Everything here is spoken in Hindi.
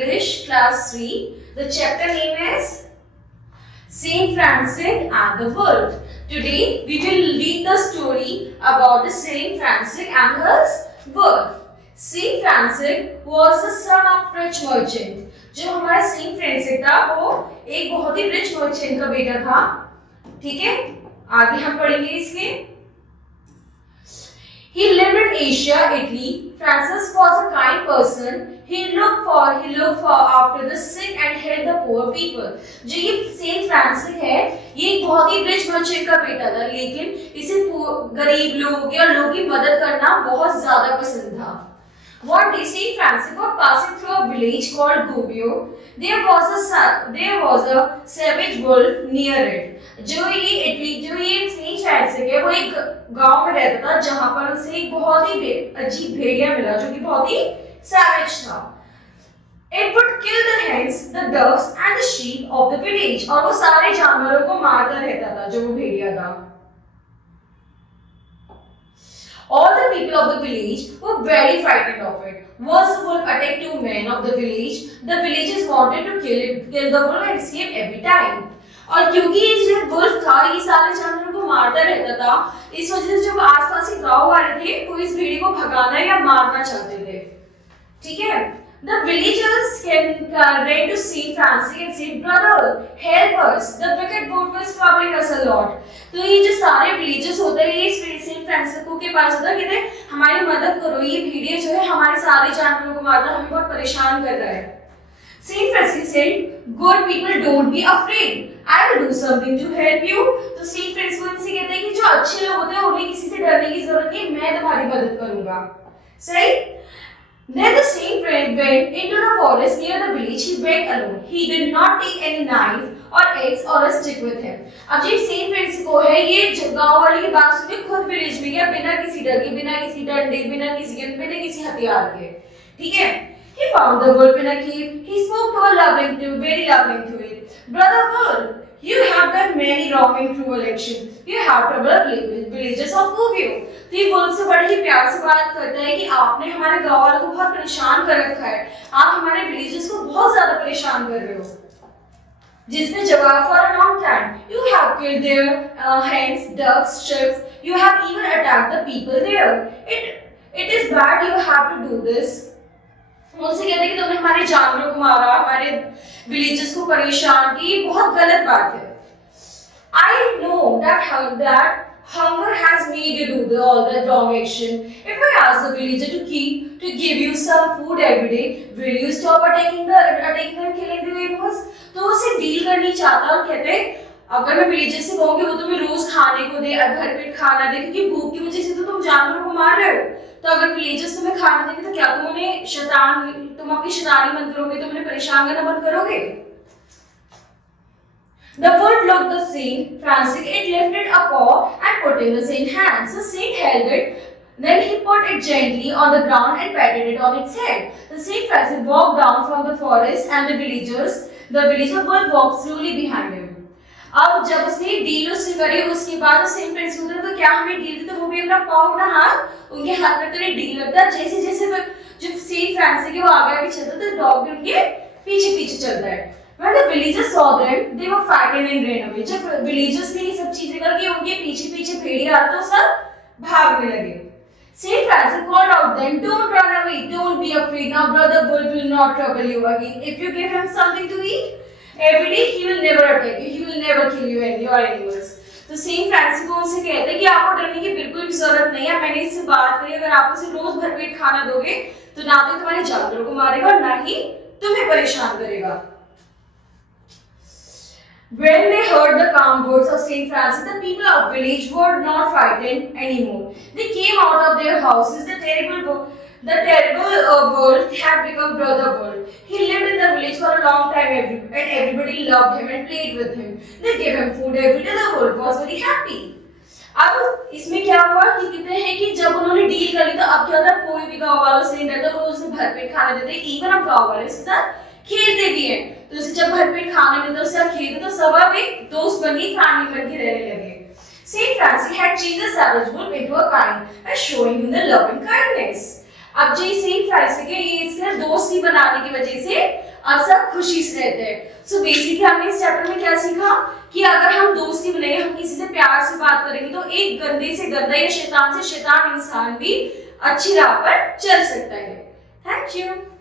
English Class 3. The chapter name is Saint Francis and the Wolf. Today we will read the story about the Saint Francis and his wolf. Saint Francis was the son of rich merchant. जो हमारा सेंट फ्रांसिस था वो एक बहुत ही रिच मर्चेंट का बेटा था. ठीक है, आगे हम पढ़ेंगे इसके. He lived in Asia, Italy. Francis was a kind person. He looked for after the sick and helped the poor people. जो ये सेंट फ्रांसिस है, ये एक बहुत ही रिच मर्चेंट का बेटा था, लेकिन इसे गरीब लोग या लोगों की मदद करना बहुत ज्यादा पसंद था. One day, Saint Francis was passing through a village called Gubbio. There was a savage wolf near it. जो ये सेंट फ्रांसिस है, वो एक गांव में रहता था जहां पर उसे एक बहुत ही अजीब भेड़िया मिला जो कि बहुत ही savage था. It would kill the hens, the ducks and the sheep of the village. और वो सारे जानवरों को मारता रहता था जो वो भेड़िया था. All the people of the village were very frightened of it. Once the wolf attacked two men of the village, the villagers wanted to kill the wolf and escape every time. और क्योंकि ये जो wolf था, ये सारे जानवरों को मारता रहता था, इस वजह से जो आसपास के गांव वाले थे, वो इस भेड़ी को भगाना या मारना चाहते थे. ठीक है? The villagers ran to Saint Francis and said, "Brother, help us! The wicked wolf is troubling us a lot." तो ये जो सारे विलेजर्स होते हैं, ये सेंट फ्रांसिस के पास होता है, कहते हैं हमारी मदद करो, ये भेड़िया जो है हमारे सारे जानवरों को मारता, हमें बहुत परेशान कर रहा है. Saint Francis said, "Good people, don't be afraid. I will do something to help you." तो सेंट फ्रांसिस इनसे कहते हैं कि जो अच्छे लोग होते हैं उन्हें किसी से डरने की जरूरत नहीं, मैं तुम्हारी मदद करूंगा. सही? Then the saint went into the forest near the village. He went alone. He did not take any knife or axe or a stick with him. अब ये सेंट फ्रांसिस को है, ये गांव वाले की बात सुने खुद विलेज में गया बिना किसी डर के, बिना किसी डंडे, बिना किसी गन, बिना किसी हथियार के. ठीक है? He found the wolf in a cave. He spoke to a very loving to it. "Brother wolf, you have done many wrong and cruel action. You have troubled the villagers of Gubbio." तो ये wolf से बड़े ही प्यार से बात करता है कि आपने हमारे गांव वालों को बहुत परेशान कर रखा है, आप हमारे विलेजर्स को बहुत ज्यादा परेशान कर रहे हो. जिसने जवाब, "For a long time, you have killed their hens, ducks, chickens. You have even attacked the people there. It is bad you have to do this." उनसे कहते हैं कि तुमने हमारे जानवरों को मारा, हमारे विलेजर्स को परेशान किया, ये बहुत गलत बात है. I know that hunger has made you do all the wrong action. If I ask the villager to give you some food every day, will you stop attacking and killing the animals? तो उसे डील करनी चाहता और कहते अगर मैं विलेजर से कहूँगी वो तुम्हें रोज खाने को दे, घर पे खाना दे, क्योंकि भूख की वजह से तो तुम जानवरों को मार रहे हो, तो अगर विलेजर्स तुम्हें खाना देंगे तो क्या तुम अपनी शैतानी बंद करोगे, तुम उन्हें परेशान करना बंद करोगे? The wolf looked the Saint Francis. It lifted a paw and put in the Saint's hand. So Saint held it. Then he put it gently on the ground and patted it on its head. The Saint Francis walked down from the forest, and the villager wolf walked slowly behind him. अब जब उसने डील उससे करी, उसके बाद सेंट फ्रांसिस उधर तो क्या हमें डील तो वो भी अपना पाँव अपना हाथ उनके हाथ में तो डील लगता, जैसे जैसे जब सेंट फ्रांसिस के वो आगे चलता तो डॉग भी उनके पीछे पीछे चलता है. When the villagers saw them, they were frightened and ran away. जब villagers ने ये सब चीजें करके उनके पीछे पीछे भेड़िया आ तो सब भागने लगे. Saint Francis called out them, "Don't run away, don't be afraid. Now brother wolf will not trouble you again. If you give him something to eat every day, he will never attack you. He will never kill you and your animals." तो सेंट फ्रांसिस को उनसे कहते हैं कि आपको डरने की बिल्कुल भी जरूरत नहीं है. मैंने इससे बात करी, अगर आप उसे रोज भरपेट खाना दोगे तो ना तो तुम्हारे जानवरों को मारेगा और ना ही तुम्हें परेशान करेगा. When they heard the calm words of Saint Francis, the people of the village were not frightened anymore. They came out of their houses. The terrible wolf had become brother wolf. He lived in the village for a long time, and everybody loved him and played with him. They gave him food every day. The wolf was very happy. अब इसमें क्या हुआ कि कहते हैं कि जब उन्होंने डील कर ली तो अब क्या था, कोई भी गाँव वालों से नहीं डरता, वो उसे भरपेट खाना देते. इवन अब गाँव वाले उसके साथ खेलते भी हैं, तो उसे जब भरपेट खाना मिलता उससे आप खेलते तो सब अब एक दोस्त बन गई, फैमिली बन के रहने लगे. Saint Francis had changed the savage wolf into a kind by showing him the love and kindness. अब जो सेंट फ्रांसिस के ये इसने दोस्ती बनाने की वजह से अब सब खुशी से रहते हैं। सो बेसिकली हमने इस चैप्टर में क्या सीखा कि अगर हम दोस्ती बनाएंगे, हम किसी से प्यार से बात करेंगे, तो एक गंदे से गंदा या शैतान से शैतान इंसान भी अच्छी राह पर चल सकता है। Thank you.